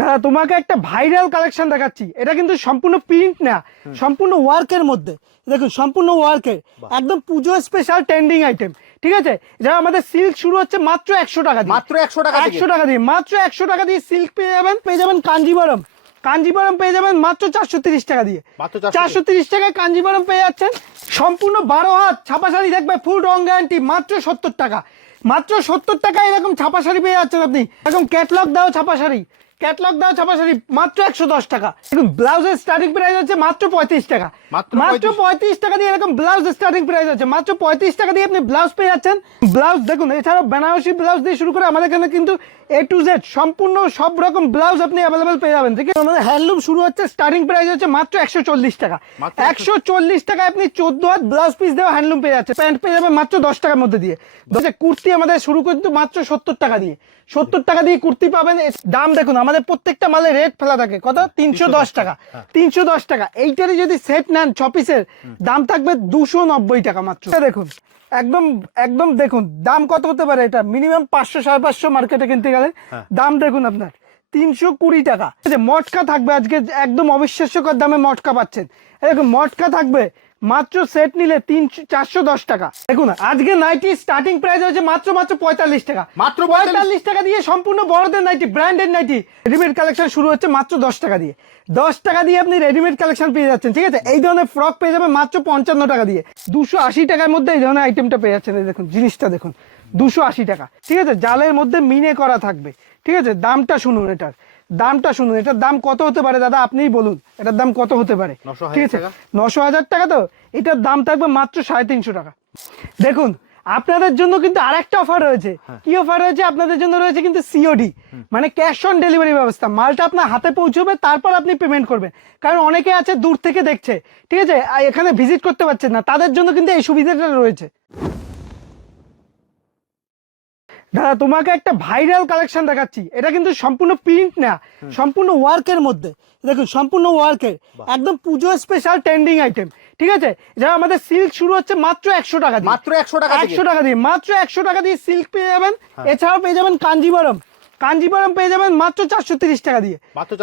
দাদা তোমাকে একটা ভাইরাল কালেকশন দেখাচ্ছি। এটা কিন্তু সম্পূর্ণ প্রিন্ট না সম্পূর্ণ ওয়ার্কের মধ্যে। দেখুন সম্পূর্ণ ওয়ার্কের একদম পুজো স্পেশাল ট্রেন্ডিং আইটেম ঠিক আছে? যারা আমাদের সিল্ক শুরু হচ্ছে মাত্র একশো টাকা দিয়ে। মাত্র একশো টাকা একশো টাকা দিয়ে মাত্র একশো টাকা দিয়ে সিল্ক পেয়ে যাবেন পেয়ে যাবেন কাঞ্জিবরম। কাঞ্জিবরম পেয়ে যাবেন মাত্র চারশো তিরিশ টাকা দিয়ে। চারশো তিরিশ। টাকায় কাঞ্জিবরম পেয়ে যাচ্ছেন। সম্পূর্ণ বারো হাত ছাপা শাড়ি দেখবে ফুল রং গ্যারান্টি মাত্র সত্তর টাকা। মাত্র সত্তর টাকায় এরকম ছাপা শাড়ি পেয়ে যাচ্ছেন আপনি। এরকম ক্যাটলগ দাও ছাপা শাড়ি। ক্যাটলগ দাও ছাপা শাড়ি মাত্র একশো দশ টাকা। দেখুন ব্লাউজের স্টার্টিং প্রাইস হচ্ছে মাত্র পঁয়ত্রিশ টাকা। মাত্র মাত্র 35 পঁয়ত্রিশ টাকা দিয়ে এরকম ব্লাউজ স্টার্টিং প্রাইস আছে মাত্র পঁয়ত্রিশ টাকা দিয়ে আপনি ব্লাউজ পেয়ে যাচ্ছেন। ব্লাউজ দেখুন এছাড়াও বেনারসি ব্লাউজ দিয়ে শুরু করে আমাদের এখানে কিন্তু এ টু জেড সম্পূর্ণ সব রকম ব্লাউজ আপনি অ্যাভেলেবেল পেয়ে যাবেন। ঠিক আছে আমাদের হ্যান্ডলুম শুরু হচ্ছে স্টার্টিং প্রাইস হচ্ছে মাত্র একশো চল্লিশ টাকা। একশো চল্লিশ টাকায় আপনি চোদ্দ হাত ব্লাউজ পিস দেওয়া হ্যান্ডলুম পেয়ে যাচ্ছে প্যান্ট পেয়ে যাবেন মাত্র দশ টাকার মধ্যে দিয়ে। কুর্তি আমাদের শুরু কিন্তু মাত্র সত্তর টাকা দিয়ে। সত্তর টাকা দিয়ে কুর্তি পাবেন দাম দেখুন আমাদের প্রত্যেকটা মালে রেট ফেলা থাকে। কত? তিনশো দশ টাকা। তিনশো দশ টাকা। এইটারই যদি সেট নেন ছ পিসের দাম থাকবে দুশো নব্বই টাকা মাত্র। দেখুন। একদম একদম দেখুন দাম কত হতে পারে এটা? মিনিমাম পাঁচশো সাড়ে পাঁচশো মার্কেটে কিনতে গেলে। দাম দেখুন আপনার তিনশো কুড়ি টাকা। মটকা থাকবে আজকে একদম অবিশ্বাস্যকর দামে মটকা পাচ্ছেন। এরকম মটকা থাকবে মাত্র সেট নিলে তিনশো চারশো দশ টাকা। দেখুন আজকে নাইটি স্টার্টিং প্রাইস হচ্ছে মাত্র মাত্র পঁয়তাল্লিশ টাকা। মাত্র পঁয়তাল্লিশ টাকা দিয়ে সম্পূর্ণ বড়দের nightie branded nightie readymade collection শুরু হচ্ছে মাত্র দশ টাকা দিয়ে। দশ টাকা দিয়ে আপনি রেডিমেড কালেকশন পেয়ে যাচ্ছেন ঠিক আছে? এই ধরনের ফ্রক পেয়ে যাবেন মাত্র পঞ্চান্ন টাকা দিয়ে। দুশো আশি টাকার মধ্যে এই ধরনের আইটেমটা পেয়ে যাচ্ছেন এই দেখুন জিনিসটা দেখুন। দুশো আশি টাকা ঠিক আছে? জালের মধ্যে মিনে করা থাকবে ঠিক আছে? দামটা শুনুন এটার। দামটা শুনুন এটার দাম কত হতে পারে দাদা? আপনিই বলুন এটার দাম কত হতে পারে? ঠিক আছে? নশো হাজার টাকা তো? এটার দাম থাকবে মাত্র সাড়ে তিনশো টাকা। দেখুন আপনাদের জন্য কিন্তু আরেকটা অফার রয়েছে। কি অফার রয়েছে? আপনাদের জন্য রয়েছে কিন্তু সিওডি মানে ক্যাশ অন ডেলিভারি ব্যবস্থা। মালটা আপনার হাতে পৌঁছবে তারপর আপনি পেমেন্ট করবেন। কারণ অনেকে আছে দূর থেকে দেখছে। ঠিক আছে? এখানে ভিজিট করতে পারছেন না। তাদের জন্য কিন্তু এই সুবিধাটা রয়েছে। দাদা তোমাকে একটা ভাইরাল কালেকশন দেখাচ্ছি। এটা কিন্তু সম্পূর্ণ প্রিন্ট না সম্পূর্ণ ওয়ার্কের মধ্যে। দেখুন সম্পূর্ণ ওয়ার্কের একদম পুজো স্পেশাল ট্রেন্ডিং আইটেম ঠিক আছে? যারা আমাদের সিল্ক শুরু হচ্ছে মাত্র একশো টাকা দিয়ে। মাত্র একশো টাকা একশো টাকা দিয়ে মাত্র একশো টাকা দিয়ে সিল্ক পেয়ে যাবেন। এছাড়াও পেয়ে যাবেন কাঞ্জিবরম। কাঞ্জিবরম পেয়ে যাবেন মাত্র চারশো তিরিশ টাকা দিয়ে।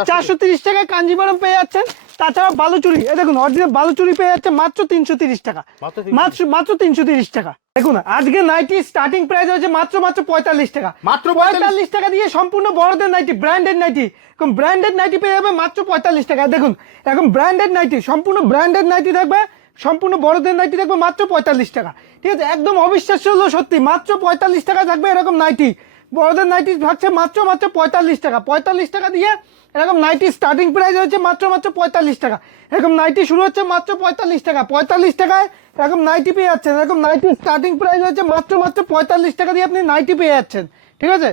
চারশো তিরিশ টাকায় কাঞ্জিবরম পেয়ে যাচ্ছেন। তাছাড়া বালুচুরি এই দেখুন অরিজিনাল বালুচুরি পেয়ে যাচ্ছে মাত্র তিনশো তিরিশ টাকা। মাত্র মাত্র মাত্র তিনশো তিরিশ টাকা। দেখুন আজকে নাইটি স্টার্টিং প্রাইস হচ্ছে মাত্র মাত্র পঁয়তাল্লিশ টাকা। মাত্র পঁয়তাল্লিশ। টাকা দিয়ে সম্পূর্ণ বড়দের নাইটি ব্র্যান্ডেড নাইটি এখন ব্র্যান্ডেড নাইটি পেয়ে যাবে মাত্র পঁয়তাল্লিশ টাকা। দেখুন এখন ব্র্যান্ডেড নাইটি সম্পূর্ণ ব্র্যান্ডেড নাইটি থাকবে সম্পূর্ণ বড়দের নাইটি থাকবে মাত্র পঁয়তাল্লিশ টাকা। ঠিক আছে একদম অবিশ্বাস্য হলো সত্যি মাত্র পঁয়তাল্লিশ টাকা থাকবে এরকম নাইটি বড়দের নাইটি থাকছে মাত্র মাত্র পঁয়তাল্লিশ টাকা। পঁয়তাল্লিশ টাকা দিয়ে এরকম নাইটি স্টার্টিং প্রাইস হচ্ছে মাত্র মাত্র পঁয়তাল্লিশ টাকা। এরকম নাইটি শুরু হচ্ছে মাত্র পঁয়তাল্লিশ টাকা। পঁয়তাল্লিশ টাকায় এরকম নাইটি পেয়ে যাচ্ছেন। এরকম নাইটি স্টার্টিং প্রাইস হচ্ছে মাত্র মাত্র পঁয়তাল্লিশ টাকা দিয়ে আপনি নাইটি পেয়ে যাচ্ছেন। ঠিক আছে?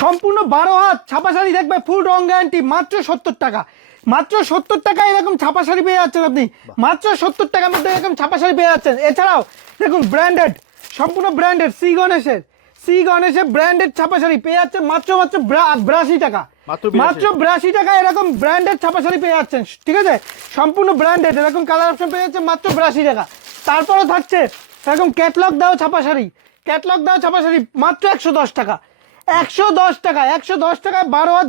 সম্পূর্ণ বারো হাত ছাপা শাড়ি দেখবে ফুল রং গ্যারান্টি মাত্র সত্তর টাকা। মাত্র সত্তর টাকায় এরকম ছাপা শাড়ি পেয়ে যাচ্ছেন আপনি। মাত্র সত্তর টাকার মধ্যে এরকম ছাপা শাড়ি পেয়ে যাচ্ছেন। এছাড়াও দেখুন ব্র্যান্ডেড সম্পূর্ণ ব্র্যান্ডেড সি গণেশের। সি গণেশের ব্র্যান্ডেড ছাপা শাড়ি পেয়ে যাচ্ছেন মাত্র মাত্র বিরাশি টাকা। মাত্র 82 মাত্র বিরাশি টাকা এরকম ব্র্যান্ডেড ছাপা শাড়ি পেয়ে যাচ্ছেন। ঠিক আছে? সম্পূর্ণ ব্র্যান্ডেড এরকম কালার অপশন পেয়ে যাচ্ছেন মাত্র বিরাশি টাকা। তারপরে থাকছে এরকম ক্যাটলগ দাও ছাপা শাড়ি ক্যাটলগ দাও ছাপা শাড়ি মাত্র একশো দশ টাকা। একশো দশ টাকা একশো দশ টাকায় বারো হাত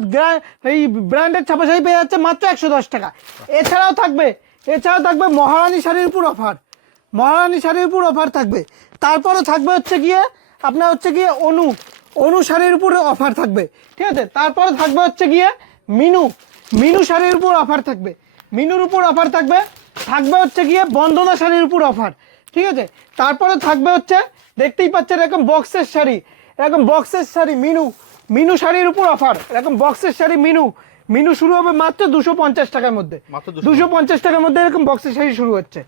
এই ব্র্যান্ডেড ছাপা শাড়ি পেয়ে যাচ্ছে মাত্র একশো দশ টাকা। এছাড়াও থাকবে এছাড়াও থাকবে মহারানী শাড়ির উপর অফার মহারানী শাড়ির উপর অফার থাকবে। তারপরে থাকবে হচ্ছে গিয়ে আপনার হচ্ছে গিয়ে অনু অনু শাড়ির উপরে অফার থাকবে। ঠিক আছে? তারপরে থাকবে হচ্ছে গিয়ে মিনু। মিনু শাড়ির উপর অফার থাকবে। মিনুর উপর অফার থাকবে। থাকবে হচ্ছে গিয়ে বন্দনা শাড়ির উপর অফার ঠিক আছে? তারপরে থাকবে হচ্ছে, দেখতেই পাচ্ছেন এরকম বক্সের শাড়ি। এরকম বক্সের শাড়ি মিনু মিনু শাড়ির উপর অফার এরকম বক্সের শাড়ি মিনু। মিনু শুরু হবে মাত্র দুশো পঞ্চাশ টাকার মধ্যে। দুশো পঞ্চাশ। টাকার মধ্যে এরকম বক্সের শাড়ি শুরু হচ্ছে।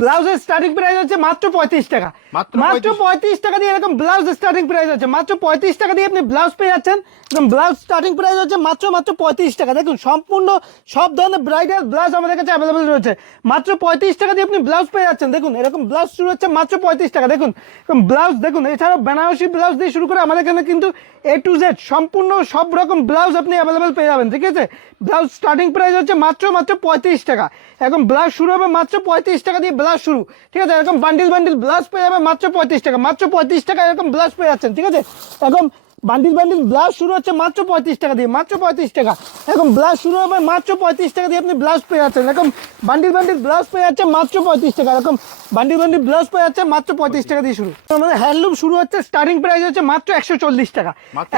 ব্লাউজের স্টার্টিং প্রাইস হচ্ছে মাত্র পঁয়ত্রিশ টাকা। মাত্র মাত্র 35 পঁয়ত্রিশ টাকা দিয়ে এরকম ব্লাউজ স্টার্টিং প্রাইস আছে মাত্র পঁয়ত্রিশ টাকা দিয়ে আপনি ব্লাউজ পেয়ে যাচ্ছেন। এবং ব্লাউজ স্টার্টিং প্রাইস হচ্ছে মাত্র মাত্র পঁয়ত্রিশ টাকা। দেখুন সম্পূর্ণ সব ধরনের ব্রাইডাল ব্লাউজ আমাদের কাছে অ্যাভেলেবেল রয়েছে। মাত্র পঁয়ত্রিশ টাকা দিয়ে আপনি ব্লাউজ পেয়ে যাচ্ছেন। দেখুন এরকম ব্লাউজ শুরু হচ্ছে মাত্র পঁয়ত্রিশ টাকা। দেখুন এরকম ব্লাউজ দেখুন এছাড়াও বেনারসি ব্লাউজ দিয়ে শুরু করে আমাদের এখানে কিন্তু এ টু জেড সম্পূর্ণ সব রকম ব্লাউজ আপনি অ্যাভেলেবেল পেয়ে যাবেন। ঠিক আছে? ব্লাউজ স্টার্টিং প্রাইস হচ্ছে মাত্র মাত্র পঁয়ত্রিশ টাকা। এখন ব্লাউজ শুরু হবে মাত্র পঁয়ত্রিশ টাকা দিয়ে ব্লাউজ শুরু। ঠিক আছে? এরকম বান্ডিল বান্ডিল ব্লাউজ পেয়ে যাবে মাত্র পঁয়ত্রিশ টাকা। মাত্র পঁয়ত্রিশ টাকা এরকম ব্লাউজ পেয়ে যাচ্ছেন, ঠিক আছে? এখন বান্ডিল বান্ডিল ব্লাউজ শুরু হচ্ছে মাত্র পঁয়ত্রিশ টাকা দিয়ে মাত্র পঁয়ত্রিশ টাকা। এরকম ব্লাউজ শুরু হবে মাত্র পঁয়ত্রিশ টাকা দিয়ে আপনি ব্লাউজ পেয়ে যাচ্ছেন। এরকম বান্ডিল বান্ডিল ব্লাউজ পেয়ে যাচ্ছে মাত্র পঁয়ত্রিশ টাকা। এরকম বান্ডিল বান্ডিল ব্লাউজ পেয়ে যাচ্ছে মাত্র পঁয়ত্রিশ টাকা দিয়ে শুরু। আমাদের হ্যান্ডলুম শুরু হচ্ছে স্টার্টিং প্রাইস হচ্ছে মাত্র একশো চল্লিশ টাকা।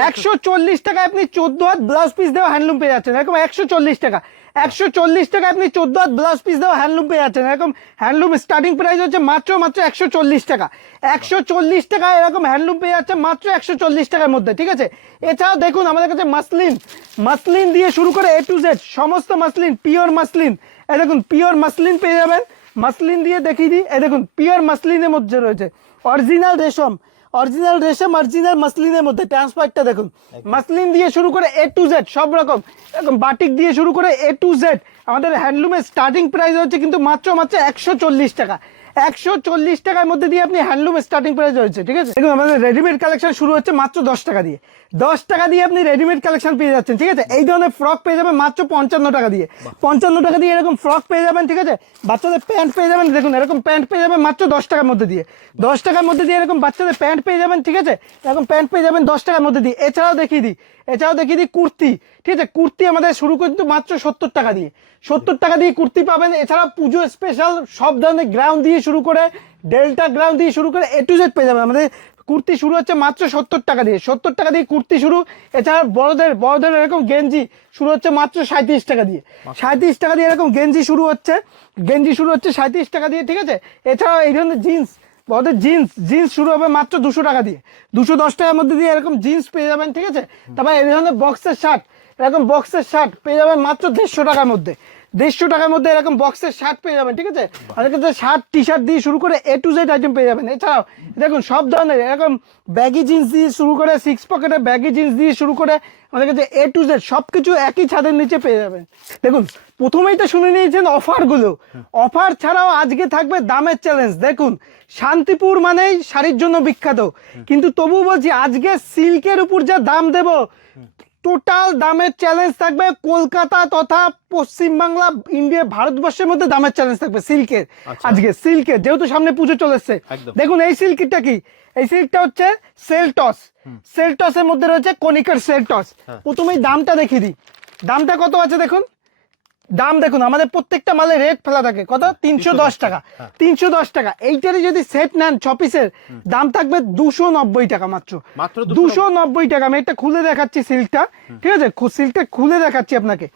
একশো চল্লিশ। টাকা আপনি চোদ্দ হাত ব্লাউজ পিস দেওয়া হ্যান্ডলুম পেয়ে যাচ্ছেন। এরকম একশো চল্লিশ টাকা। একশো চল্লিশ টাকা আপনি চোদ্দ হাত ব্লাউজ পিস দেওয়া হ্যান্ডলুম পেয়ে যাচ্ছেন। এরকম হ্যান্ডলুম স্টার্টিং প্রাইস হচ্ছে মাত্র মাত্র একশো চল্লিশ টাকা। একশো চল্লিশ টাকা এরকম হ্যান্ডলুম পেয়ে যাচ্ছে মাত্র একশো চল্লিশ টাকার মধ্যে, ঠিক আছে? এছাড়াও দেখুন, আমাদের কাছে মাসলিন মাসলিন দিয়ে শুরু করে এ টু জেড সমস্ত মাসলিন পিওর মাসলিন এই দেখুন পিওর মাসলিন পেয়ে যাবেন। মাসলিন দিয়ে দেখিয়ে দিই এ দেখুন পিওর মাসলিনের মধ্যে রয়েছে। অরিজিনাল রেশম অরিজিনাল রেশম অরিজিনাল মাসলিনের মধ্যে ট্রান্সফারটা দেখুন। মাসলিন দিয়ে শুরু করে এ টু জেড সব রকম। এরকম বাটিক দিয়ে শুরু করে এ টু জেড আমাদের হ্যান্ডলুমের স্টার্টিং প্রাইস হচ্ছে কিন্তু মাত্র মাত্র একশো চল্লিশ টাকা। একশো চল্লিশ টাকার মধ্যে দিয়ে আপনি হ্যান্ডলুম স্টার্টিং প্রাইস রয়েছে ঠিক আছে? দেখুন আমাদের রেডিমেড কালেকশন শুরু হচ্ছে মাত্র দশ টাকা দিয়ে। দশ টাকা দিয়ে আপনি রেডিমেড কালেকশন পেয়ে যাচ্ছেন ঠিক আছে? এই ধরনের ফ্রক পেয়ে যাবেন মাত্র পঞ্চান্ন টাকা দিয়ে। পঞ্চান্ন টাকা দিয়ে এরকম ফ্রক পেয়ে যাবেন ঠিক আছে? বাচ্চাদের প্যান্ট পেয়ে যাবেন দেখুন এরকম প্যান্ট পেয়ে যাবেন মাত্র দশ টাকার মধ্যে দিয়ে। দশ টাকার মধ্যে দিয়ে এরকম বাচ্চাদের প্যান্ট পেয়ে যাবেন ঠিক আছে? এরকম প্যান্ট পেয়ে যাবেন দশ টাকার মধ্যে দিয়ে। এছাড়াও দেখিয়ে দিই এছাড়াও দেখিয়ে দিই কুর্তি ঠিক আছে? কুর্তি আমাদের শুরু কিন্তু মাত্র সত্তর টাকা দিয়ে। সত্তর টাকা দিয়ে কুর্তি পাবেন এছাড়া পুজো স্পেশাল সব ধরনের গ্রাউন্ড দিয়ে শুরু করে ডেল্টা গ্রাউন্ড দিয়ে শুরু করে এ টু জেড পেয়ে যাবেন। আমাদের কুর্তি শুরু হচ্ছে মাত্র সত্তর টাকা দিয়ে। সত্তর টাকা দিয়ে কুর্তি শুরু। এছাড়া বড়দের বড়দের এরকম গেঞ্জি শুরু হচ্ছে মাত্র সাঁত্রিশ টাকা দিয়ে। সাঁত্রিশ টাকা দিয়ে এরকম গেঞ্জি শুরু হচ্ছে। গেঞ্জি শুরু হচ্ছে সাঁত্রিশ টাকা দিয়ে ঠিক আছে? এছাড়াও এই ধরনের জিন্স বড়দের জিন্স জিন্স শুরু হবে মাত্র দুশো টাকা দিয়ে। দুশো দশ টাকার মধ্যে দিয়ে এরকম জিন্স পেয়ে যাবেন ঠিক আছে? তারপর এই ধরনের বক্সের শার্ট এরকম বক্সের শার্ট পেয়ে যাবেন মাত্র দেড়শো টাকার মধ্যে। দেড়শো টাকার মধ্যে এরকম বক্সের শার্ট পেয়ে যাবেন, ঠিক আছে? আমাদের শার্ট টি শার্ট দিয়ে শুরু করে এ টু জেড আইটেম পেয়ে যাবেন। এছাড়াও, দেখুন, সব ধরনের এরকম ব্যাগি জিন্স দিয়ে শুরু করে সিক্স পকেটের ব্যাগি জিন্স দিয়ে শুরু করে আমাদের কাছে এ টু জেড সব কিছু একই ছাদের নিচে পেয়ে যাবেন। দেখুন, প্রথমেই তো শুনে নিয়েছেন অফারগুলো। অফার ছাড়াও আজকে থাকবে দামের চ্যালেঞ্জ দেখুন, শান্তিপুর মানেই শাড়ির জন্য বিখ্যাত। কিন্তু তবু বলছি, আজকে সিল্কের উপর যা দাম দেব টোটাল দামের চ্যালেঞ্জ থাকবে কলকাতা তথা পশ্চিমবাংলা ইন্ডিয়া ভারতবর্ষের মধ্যে দামের চ্যালেঞ্জ থাকবে সিল্কের আজকে সিল্কের যেহেতু সামনে পুজো চলে এসছে দেখুন এই সিল্কটা কি? এই সিল্কটা হচ্ছে সেলটস সেলটসের মধ্যে রয়েছে কনিকার সেলটস প্রথমেই দামটা দেখিয়ে দিই। দামটা কত আছে দেখুন? দাম দেখুন আমাদের প্রত্যেকটা মালে রেট ফেলা থাকে। কত? তিনশো দশ টাকা। তিনশো দশ টাকা। এইটারই যদি সেট নেন ছ পিসের দাম থাকবে দুশো নব্বই টাকা মাত্র। মাত্র দুশো নব্বই। টাকা। আমি একটা খুলে দেখাচ্ছি সিল্কটা ঠিক আছে? সিল্কটা খুলে দেখাচ্ছি আপনাকে।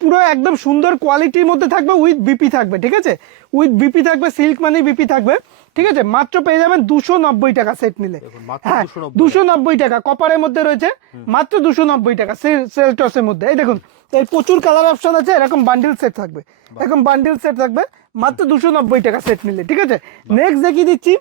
পুরো একদম সুন্দর কোয়ালিটির মধ্যে থাকবে উইথ বিপি থাকবে ঠিক আছে? উইথ বিপি থাকবে সিল্ক মানে বিপি থাকবে ঠিক আছে? মাত্র পেয়ে যাবেন দুশো নব্বই টাকা সেট নিলে। হ্যাঁ দুশো নব্বই টাকা। কপারের মধ্যে রয়েছে মাত্র দুশো নব্বই টাকা সেলটসের মধ্যে। এই দেখুন এর প্রচুর কালার অপশন আছে এরকম বান্ডিল সেট থাকবে। এরকম বান্ডিল সেট থাকবে মাত্র দুশো নব্বই টাকা সেট নিলে ঠিক আছে? নেক্সট দেখিয়ে দিচ্ছি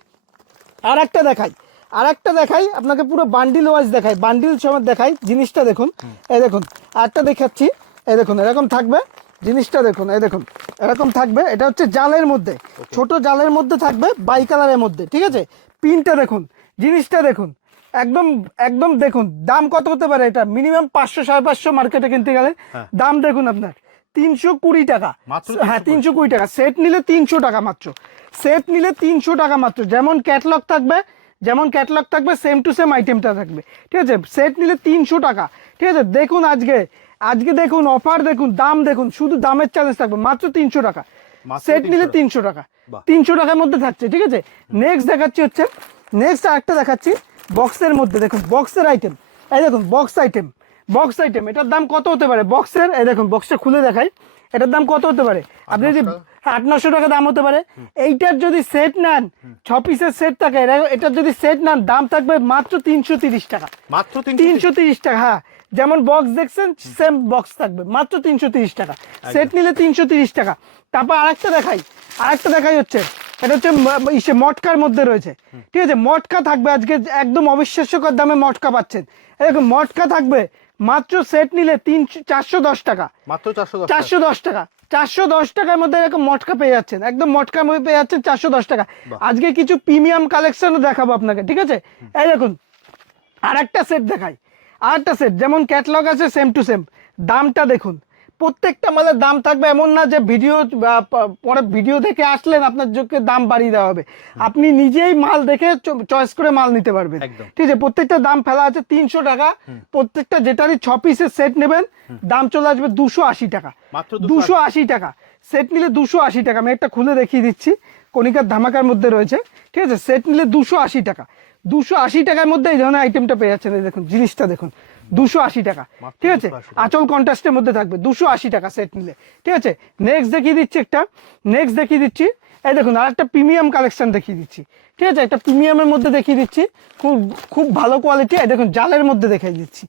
আর একটা দেখাই। আর একটা দেখাই আপনাকে পুরো বান্ডিল ওয়াইজ দেখাই বান্ডিল সময় দেখাই জিনিসটা দেখুন। এই দেখুন আরেকটা দেখাচ্ছি এই দেখুন এরকম থাকবে জিনিসটা দেখুন এই দেখুন এরকম থাকবে এটা হচ্ছে জালের মধ্যে ছোট জালের মধ্যে থাকবে বাই কালারের মধ্যে ঠিক আছে? পিনটা দেখুন জিনিসটা দেখুন একদম একদম দেখুন দাম কত হতে পারে এটা? মিনিমাম পাঁচশো সাড়ে পাঁচশো মার্কেটে কিনতে গেলে দাম দেখুন আপনার তিনশো কুড়ি টাকা। হ্যাঁ তিনশো কুড়ি। টাকা। সেট নিলে তিনশো টাকা মাত্র। সেট নিলে তিনশো টাকা মাত্র। যেমন ক্যাটলগ থাকবে যেমন ক্যাটলগ থাকবে সেম টু সেম আইটেমটা থাকবে। ঠিক আছে? সেট নিলে তিনশো টাকা। ঠিক আছে? দেখুন আজকে আজকে দেখুন অফার দেখুন দাম দেখুন শুধু দামের চ্যালেঞ্জ থাকবে মাত্র তিনশো টাকা। সেট নিলে তিনশো টাকা। তিনশো টাকার মধ্যে থাকছে ঠিক আছে? নেক্সট দেখাচ্ছি হচ্ছে নেক্সট আরেকটা দেখাচ্ছি। বক্সের মধ্যে দেখুন বক্সের আইটেম এই দেখুন বক্স আইটেম বক্স আইটেম এটার দাম কত হতে পারে? বক্সের এই দেখুন বক্সটা খুলে দেখাই। এটার দাম কত হতে পারে? আপনি যদি আট নশো টাকা দাম হতে পারে। এইটার যদি সেট নেন ছ পিসের সেট থাকে এটার যদি সেট নেন দাম থাকবে মাত্র তিনশো তিরিশ টাকা। মাত্র তিনশো তিনশো তিরিশ টাকা হ্যাঁ। যেমন বক্স দেখছেন সেম বক্স থাকবে। মাত্র তিনশো তিরিশ টাকা। সেট নিলে তিনশো তিরিশ টাকা। তারপর আরেকটা দেখাই। আরেকটা দেখাই হচ্ছে এটা হচ্ছে ইসে মটকার মধ্যে রয়েছে। ঠিক আছে মটকা থাকবে আজকে একদম অবিশ্বাস্যকর দামে মটকা পাচ্ছেন। এরকম মটকা থাকবে মাত্র সেট নিলে তিনশো চারশো দশ টাকা। মাত্র চারশো দশ চারশো দশ টাকা। চারশো দশ টাকার মধ্যে এরকম মটকা পেয়ে যাচ্ছেন। একদম মটকার মধ্যে পেয়ে যাচ্ছেন চারশো দশ টাকা। আজকে কিছু প্রিমিয়াম কালেকশনও দেখাবো আপনাকে ঠিক আছে? এই দেখুন আর একটা সেট দেখাই। আর একটা সেট যেমন ক্যাটলগ আছে সেম টু সেম দামটা দেখুন। প্রত্যেকটা মালের দাম থাকবে এমন না যে ভিডিও পরে ভিডিও দেখে আসলেন আপনার যোগ্য দাম বাড়িয়ে দেওয়া হবে। আপনি নিজেই মাল দেখে চয়েস করে মাল নিতে পারবেন। ঠিক আছে প্রত্যেকটা দাম ফেলা আছে তিনশো টাকা। প্রত্যেকটা যেটারই ছ পিসের সেট নেবেন দাম চলে আসবে দুশো আশি টাকা। দুশো আশি। টাকা। সেট নিলে দুশো আশি টাকা। আমি একটা খুলে দেখিয়ে দিচ্ছি। কণিকার ধামাকার মধ্যে রয়েছে। ঠিক আছে সেট নিলে দুশো আশি টাকা। দুশো আশি টাকার মধ্যে এই ধরনের আইটেমটা পেয়ে যাচ্ছেন। দেখুন জিনিসটা দেখুন। দুশো আশি টাকা ঠিক আছে? আচল কন্ট্রাস্টের মধ্যে থাকবে দুশো আশি টাকা সেট নিলে ঠিক আছে? নেক্সট দেখিয়ে দিচ্ছি একটা নেক্সট দেখিয়ে দিচ্ছি এই দেখুন আর একটা প্রিমিয়াম কালেকশন দেখিয়ে দিচ্ছি ঠিক আছে? একটা প্রিমিয়ামের মধ্যে দেখিয়ে দিচ্ছি খুব খুব ভালো কোয়ালিটি এই দেখুন জালের মধ্যে দেখিয়ে দিচ্ছি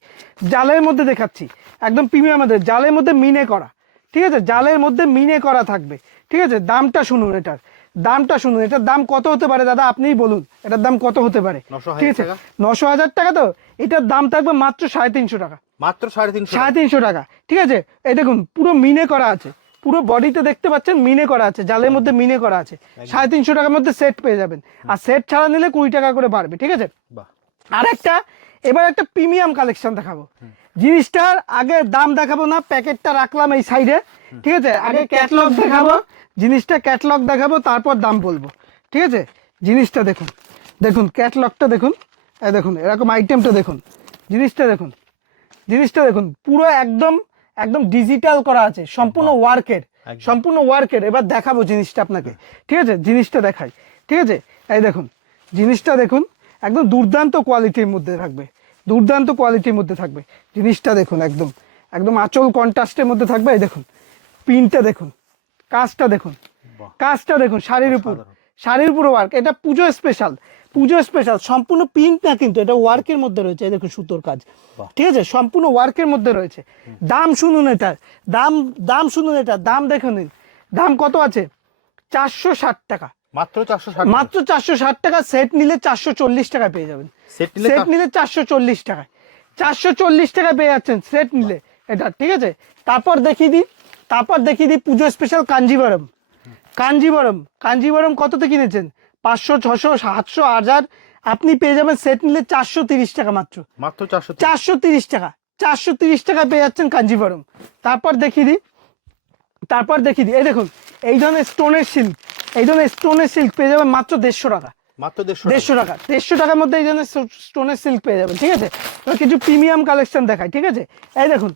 জালের মধ্যে দেখাচ্ছি একদম প্রিমিয়ামের জালের মধ্যে মিনে করা ঠিক আছে? জালের মধ্যে মিনে করা থাকবে ঠিক আছে? দামটা শুনুন এটার দামটা শুনুন এটার দাম কত হতে পারে দাদা? আপনিই বলুন এটার দাম কত হতে পারে? ঠিক আছে? নশো হাজার টাকা তো? এটার দাম থাকবে মাত্র সাড়ে তিনশো টাকা। মাত্র সাড়ে তিনশো সাড়ে তিনশো টাকা। ঠিক আছে? এই দেখুন পুরো মিনে করা আছে। পুরো বডিতে দেখতে পাচ্ছেন মিনে করা আছে। জালের মধ্যে মিনে করা আছে। সাড়ে তিনশো টাকার মধ্যে সেট পেয়ে যাবেন। আর সেট ছাড়া নিলে কুড়ি টাকা করে বাড়বে। ঠিক আছে? বাহ। আর একটা এবার একটা প্রিমিয়াম কালেকশন দেখাবো। জিনিসটার আগে দাম দেখাবো না প্যাকেটটা রাখলাম এই সাইডে। ঠিক আছে? আগে ক্যাটলগ দেখাবো জিনিসটা ক্যাটলগ দেখাবো তারপর দাম বলব। ঠিক আছে? জিনিসটা দেখুন দেখুন ক্যাটলগটা দেখুন। দেখুন এরকম আইটেমটা দেখুন। জিনিসটা দেখুন জিনিসটা দেখুন পুরো একদম একদম ডিজিটাল করা আছে সম্পূর্ণ ওয়ার্কের সম্পূর্ণ ওয়ার্কের এবার দেখাবো জিনিসটা আপনাকে। ঠিক আছে? জিনিসটা দেখাই। ঠিক আছে? এই দেখুন জিনিসটা দেখুন একদম দুর্দান্ত কোয়ালিটির মধ্যে থাকবে। দুর্দান্ত কোয়ালিটির মধ্যে থাকবে। জিনিসটা দেখুন একদম একদম আচল কন্ট্রাস্টের মধ্যে থাকবে এই দেখুন পিনটা দেখুন কাজটা দেখুন কাজটা দেখুন শাড়ির উপর শাড়ির উপর ওয়ার্ক এটা পুজো স্পেশাল পুজো স্পেশাল সম্পূর্ণ প্রিন্ট না কিন্তু এটা ওয়ার্কের মধ্যে রয়েছে এই দেখুন সুতোর কাজ। ঠিক আছে সম্পূর্ণ ওয়ার্কের মধ্যে রয়েছে। দাম শুনুন এটার দাম দাম শুনুন এটা দাম দেখে নিন দাম কত আছে? চারশো ষাট টাকা। মাত্র চারশো ষাট মাত্র চারশো ষাট টাকা সেট নিলে চারশো চল্লিশ টাকা পেয়ে যাবেন। সেট নিলে চারশো চল্লিশ টাকায়। চারশো চল্লিশ টাকায় পেয়ে যাচ্ছেন সেট নিলে। এটা ঠিক আছে? তারপর দেখিয়ে দিই তারপর দেখিয়ে দিই পুজো স্পেশাল কাঞ্জিবরম। কাঞ্জিবরম কাঞ্জিবরম কততে কিনেছেন? পাঁচশো ছশো সাতশো হাজার। আপনি পেয়ে যাবেন সেট নিলে চারশো তিরিশ টাকা মাত্র। মাত্র চারশো চারশো তিরিশ টাকা। চারশো তিরিশ টাকায় পেয়ে যাচ্ছেন কাঞ্জিবরম। তারপর দেখিয়ে দিই তারপর দেখিয়ে দিই। এই দেখুন এই ধরনের স্টোনের সিল্ক এই ধরনের স্টোনের সিল্ক পেয়ে যাবেন মাত্র দেড়শো টাকা। মাত্র দেড়শো টাকা। দেড়শো টাকার মধ্যে এই ধরনের স্টোনের সিল্ক পেয়ে যাবেন ঠিক আছে? এবার কিছু প্রিমিয়াম কালেকশন দেখায় ঠিক আছে? এই দেখুন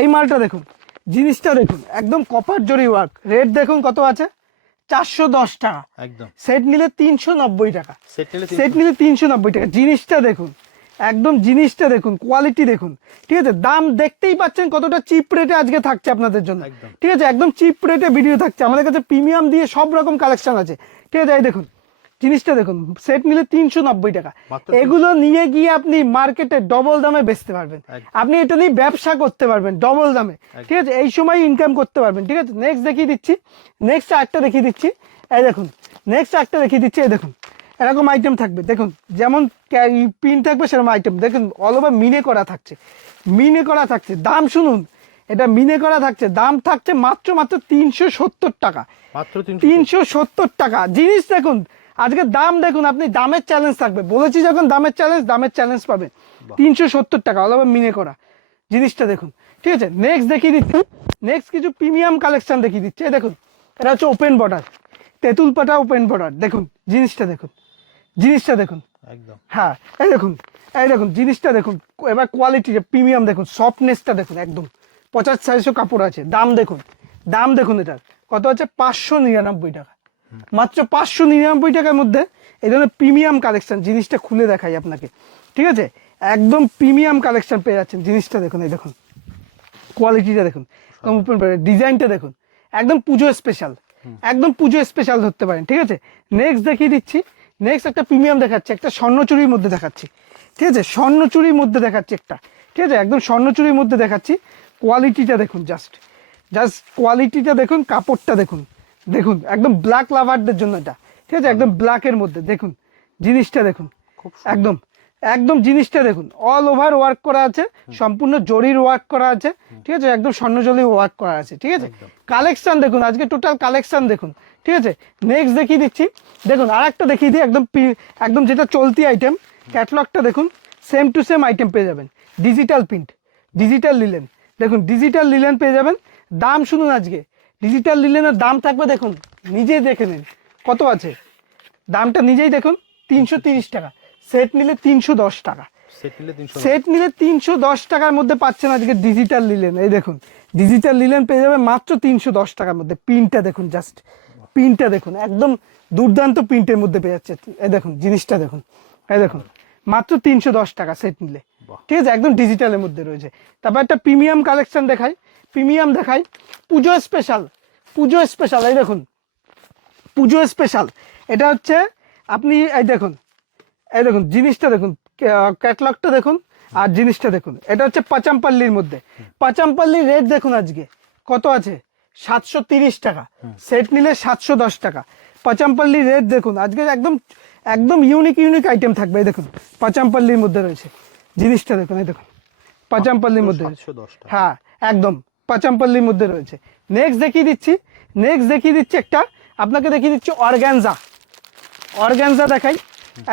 এই মালটা দেখুন জিনিসটা দেখুন একদম কপার জরি ওয়ার্ক রেট দেখুন কত আছে? চারশো দশ টাকা। একদম। সেট নিলে তিনশো নব্বই টাকা। সেট নিলে সেট নিলে তিনশো নব্বই টাকা। জিনিসটা দেখুন একদম জিনিসটা দেখুন কোয়ালিটি দেখুন ঠিক আছে? দাম দেখতেই পাচ্ছেন কতটা চিপ রেটে আজকে থাকছে আপনাদের জন্য। ঠিক আছে? একদম চিপ রেটে ভিডিও থাকছে। আমাদের কাছে প্রিমিয়াম দিয়ে সব রকম কালেকশন আছে। ঠিক আছে? এই দেখুন জিনিসটা দেখুন সেট নিলে তিনশো নব্বই টাকা। এগুলো নিয়ে গিয়ে আপনি মার্কেটে ডবল দামে বেচতে পারবেন। আপনি এটা নিয়ে ব্যবসা করতে পারবেন ডবল দামে। ঠিক আছে? এই সময় ইনকাম করতে পারবেন ঠিক আছে? নেক্সট দেখিয়ে দিচ্ছি। নেক্সট আরেকটা দেখিয়ে দিচ্ছি। এই দেখুন নেক্সট আরেকটা দেখিয়ে দিচ্ছি এই দেখুন। এরকম আইটেম থাকবে। দেখুন যেমন পিন থাকবে সেরকম আইটেম দেখুন অল ওভার মিনে করা থাকছে। মিনে করা থাকছে। দাম শুনুন এটা মিনে করা থাকছে। দাম থাকছে মাত্র মাত্র তিনশো সত্তর টাকা। মাত্র তিনশো সত্তর টাকা। জিনিস দেখুন আজকে দাম দেখুন আপনি দামের চ্যালেঞ্জ থাকবে। বলেছি যখন দামের চ্যালেঞ্জ দামের চ্যালেঞ্জ পাবেন। তিনশো সত্তর টাকা অল ওভার মিনে করা। জিনিসটা দেখুন ঠিক আছে? নেক্সট দেখিয়ে দিচ্ছি। নেক্সট কিছু প্রিমিয়াম কালেকশন দেখিয়ে দিচ্ছে। দেখুন এটা হচ্ছে ওপেন বর্ডার তেঁতুল পাটা ওপেন বর্ডার দেখুন জিনিসটা দেখুন জিনিসটা দেখুন। একদম। হ্যাঁ এই দেখুন এই দেখুন জিনিসটা দেখুন এবার কোয়ালিটি প্রিমিয়াম দেখুন সফটনেসটা দেখুন একদম। পঁচাশ চারশো কাপড় আছে দাম দেখুন দাম দেখুন এটার। কত হচ্ছে পাঁচশো নিরানব্বই টাকা। মাত্র পাঁচশো নিরানব্বই টাকার মধ্যে এই ধরনের প্রিমিয়াম কালেকশন জিনিসটা খুলে দেখাই আপনাকে। ঠিক আছে? একদম প্রিমিয়াম কালেকশন পেয়ে যাচ্ছেন জিনিসটা দেখুন, এই দেখুন। কোয়ালিটিটা দেখুন ডিজাইনটা দেখুন। একদম পুজো স্পেশাল, একদম পুজো স্পেশাল ধরতে পারেন, ঠিক আছে? নেক্সট দেখিয়ে দিচ্ছি। নেক্সট একটা প্রিমিয়াম দেখাচ্ছি, একটা স্বর্ণচুরির মধ্যে দেখাচ্ছি। ঠিক আছে? স্বর্ণচুরির মধ্যে দেখাচ্ছি একটা। ঠিক আছে? একদম স্বর্ণচুরির মধ্যে দেখাচ্ছি। কোয়ালিটিটা দেখুন জাস্ট জাস্ট কোয়ালিটিটা দেখুন, কাপড়টা দেখুন। দেখুন একদম ব্ল্যাক লাভারদের জন্য এটা। ঠিক আছে? একদম ব্ল্যাকের মধ্যে দেখুন জিনিসটা দেখুন একদম একদম জিনিসটা দেখুন অল ওভার ওয়ার্ক করা আছে সম্পূর্ণ জরির ওয়ার্ক করা আছে ঠিক আছে? একদম স্বর্ণজলি ওয়ার্ক করা আছে ঠিক আছে? কালেকশন দেখুন আজকে টোটাল কালেকশন দেখুন ঠিক আছে? নেক্সট দেখিয়ে দিচ্ছি দেখুন আর একটা দেখিয়ে দিই একদম একদম যেটা চলতি আইটেম ক্যাটলগটা দেখুন সেম টু সেম আইটেম পেয়ে যাবেন ডিজিটাল প্রিন্ট ডিজিটাল লিলেন দেখুন ডিজিটাল লিলেন পেয়ে যাবেন দাম শুনুন আজকে ডিজিটাল লিলেনের দাম থাকবে দেখুন নিজেই দেখে নিন। কত আছে? দামটা নিজেই দেখুন তিনশো তিরিশ টাকা। সেট নিলে তিনশো দশ টাকা। সেট নিলে তিনশো দশ। টাকার মধ্যে পাচ্ছেন আজকে ডিজিটাল লিলেন এই দেখুন ডিজিটাল লিলেন পেয়ে যাবে মাত্র তিনশো দশ টাকার মধ্যে। পিনটা দেখুন জাস্ট পিনটা দেখুন। একদম দুর্দান্ত প্রিন্টের মধ্যে পেয়ে যাচ্ছে। এই দেখুন জিনিসটা দেখুন। এই দেখুন মাত্র তিনশো দশ টাকা সেট নিলে। ঠিক আছে একদম ডিজিটালের মধ্যে রয়েছে। তারপর একটা প্রিমিয়াম কালেকশন দেখাই। প্রিমিয়াম দেখাই। পুজো স্পেশাল পুজো স্পেশাল এই দেখুন। পুজো স্পেশাল এটা হচ্ছে আপনি এই দেখুন এই দেখুন জিনিসটা দেখুন ক্যাটলগটা দেখুন আর জিনিসটা দেখুন। এটা হচ্ছে পাচামপাল্লির মধ্যে। পাচামপাল্লির রেট দেখুন আজকে কত আছে? সাতশো তিরিশ টাকা। সেট নিলে সাতশো দশ টাকা। পাচামপাল্লির রেট দেখুন আজকে একদম একদম ইউনিক ইউনিক আইটেম থাকবে এই দেখুন। পাচামপাল্লির মধ্যে রয়েছে। জিনিসটা দেখুন এই দেখুন। পাচামপাল্লির মধ্যে। হ্যাঁ একদম। পাচামপল্লির মধ্যে রয়েছে। নেক্সট দেখিয়ে দিচ্ছি নেক্সট দেখিয়ে দিচ্ছি একটা, আপনাকে দেখিয়ে দিচ্ছি অর্গ্যানজা অর্গ্যানজা দেখাই,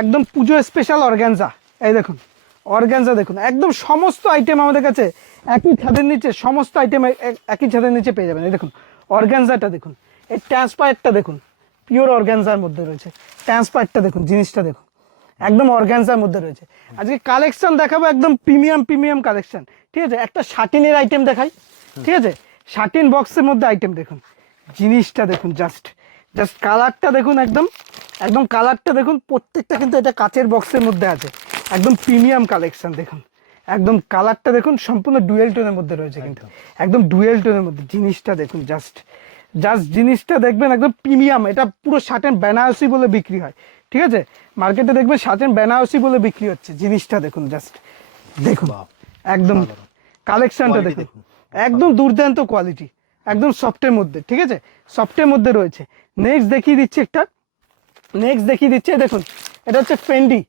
একদম পুজো স্পেশাল অর্গ্যানজা এই দেখুন অর্গ্যানজা দেখুন, একদম সমস্ত আইটেম আমাদের কাছে একই ছাদের নিচে, সমস্ত আইটেম একই ছাদের নিচে পেয়ে যাবেন। এই দেখুন অর্গ্যানজাটা দেখুন, এই ট্রান্সপায়ারটা দেখুন পিওর অর্গ্যানজার মধ্যে রয়েছে। ট্রান্সপায়ারটা দেখুন, জিনিসটা দেখুন, একদম অর্গ্যানজার মধ্যে রয়েছে। আজকে কালেকশন দেখাবো একদম প্রিমিয়াম প্রিমিয়াম কালেকশন ঠিক আছে, একটা শাটিনের আইটেম দেখাই। ঠিক আছে? শাটিন বক্সের মধ্যে আইটেম দেখুন। জিনিসটা দেখুন জাস্ট জাস্ট কালারটা দেখুন একদম একদম কালারটা দেখুন প্রত্যেকটা কিন্তু এটা কাচের বক্সের মধ্যে আছে। একদম প্রিমিয়াম কালেকশন দেখুন। একদম কালারটা দেখুন সম্পূর্ণ ডুয়েল টোনের মধ্যে রয়েছে কিন্তু। একদম। ডুয়েল টোনের মধ্যে জিনিসটা দেখুন জাস্ট জাস্ট জিনিসটা দেখবেন একদম প্রিমিয়াম এটা পুরো শার্টেন বেনারসি বলে বিক্রি হয়। ঠিক আছে? মার্কেটে দেখবেন শার্টেন বেনারসি বলে বিক্রি হচ্ছে। জিনিসটা দেখুন জাস্ট দেখুন। একদম কালেকশনটা দেখুন। একদম দুর্দান্ত কোয়ালিটি একদম সফটের মধ্যে, ঠিক আছে? সফটের মধ্যে রয়েছে। নেক্সট দেখিয়ে দিচ্ছি একটা। নেক্সট দেখিয়ে দিচ্ছি দেখুন, এটা হচ্ছে ফেন্ডি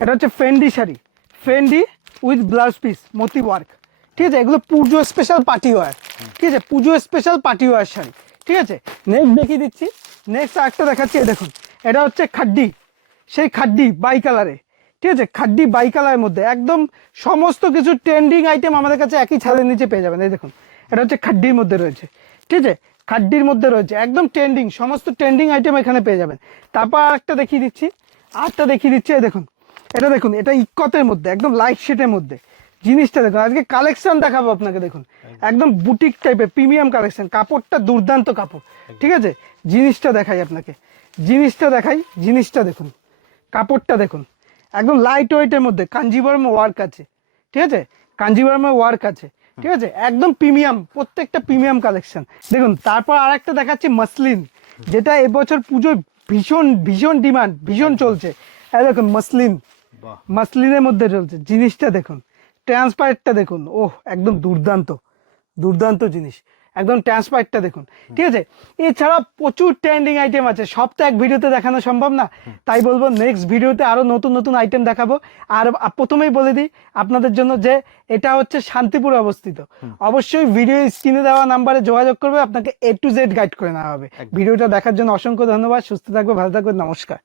এটা হচ্ছে Fendi sari. Fendi with blouse piece Moti work ঠিক আছে? এগুলো পুজো স্পেশাল পার্টি ওয়ার ঠিক আছে? পুজো স্পেশাল পার্টি ওয়ার শাড়ি, ঠিক আছে? নেক্সট দেখিয়ে দিচ্ছি। নেক্সট আরেকটা দেখাচ্ছি দেখুন, এটা হচ্ছে খাড্ডি, সেই খাড্ডি বাই কালারে ঠিক আছে, খাড্ডি বাই কালারের মধ্যে একদম সমস্ত কিছু ট্রেন্ডিং আইটেম আমাদের কাছে একই ছাদের নিচে পেয়ে যাবেন। এই দেখুন, এটা হচ্ছে খাড্ডির মধ্যে রয়েছে। ঠিক আছে, খাড্ডির মধ্যে রয়েছে, একদম ট্রেন্ডিং সমস্ত ট্রেন্ডিং আইটেম এখানে পেয়ে যাবেন। তারপর আরেকটা দেখিয়ে দিচ্ছি, আরেকটা দেখিয়ে দিচ্ছি, এই দেখুন, এটা দেখুন, এটা ইকতের মধ্যে, একদম লাইট শেটের মধ্যে। জিনিসটা দেখুন, আজকে কালেকশন দেখাবো আপনাকে, দেখুন। একদম বুটিক টাইপের প্রিমিয়াম কালেকশন কাপড়টা দুর্দান্ত কাপড়। ঠিক আছে, জিনিসটা দেখাই আপনাকে, জিনিসটা দেখাই, জিনিসটা দেখুন, কাপড়টা দেখুন। একদম লাইট ওয়েটের মধ্যে কাঞ্জিবরম ওয়ার্ক আছে ঠিক আছে? কাঞ্জিবরমের ওয়ার্ক আছে ঠিক আছে? একদম প্রিমিয়াম প্রত্যেকটা প্রিমিয়াম কালেকশন দেখুন তারপর আর একটা দেখাচ্ছি মাসলিন যেটা এবছর পুজোয় ভীষণ ভীষণ ডিমান্ড ভীষণ চলছে। এই দেখুন মাসলিন মাসলিনের মধ্যে চলছে। জিনিসটা দেখুন ট্রান্সপারেটটা দেখুন ওহ একদম দুর্দান্ত দুর্দান্ত জিনিস। একদম ট্রান্সপারেটটা দেখুন। ঠিক আছে? এছাড়া প্রচুর ট্রেন্ডিং আইটেম আছে। সব তো এক ভিডিওতে দেখানো সম্ভব না। তাই বলব নেক্সট ভিডিওতে আরও নতুন নতুন আইটেম দেখাবো। আর প্রথমেই বলে দিই আপনাদের জন্য যে এটা হচ্ছে শান্তিপুর অবস্থিত। অবশ্যই ভিডিও স্ক্রিনে দেওয়া নাম্বারে যোগাযোগ করবে। আপনাকে এ টু জেড গাইড করে নেওয়া হবে। ভিডিওটা দেখার জন্য অসংখ্য ধন্যবাদ। সুস্থ থাকবে ভালো থাকবে নমস্কার।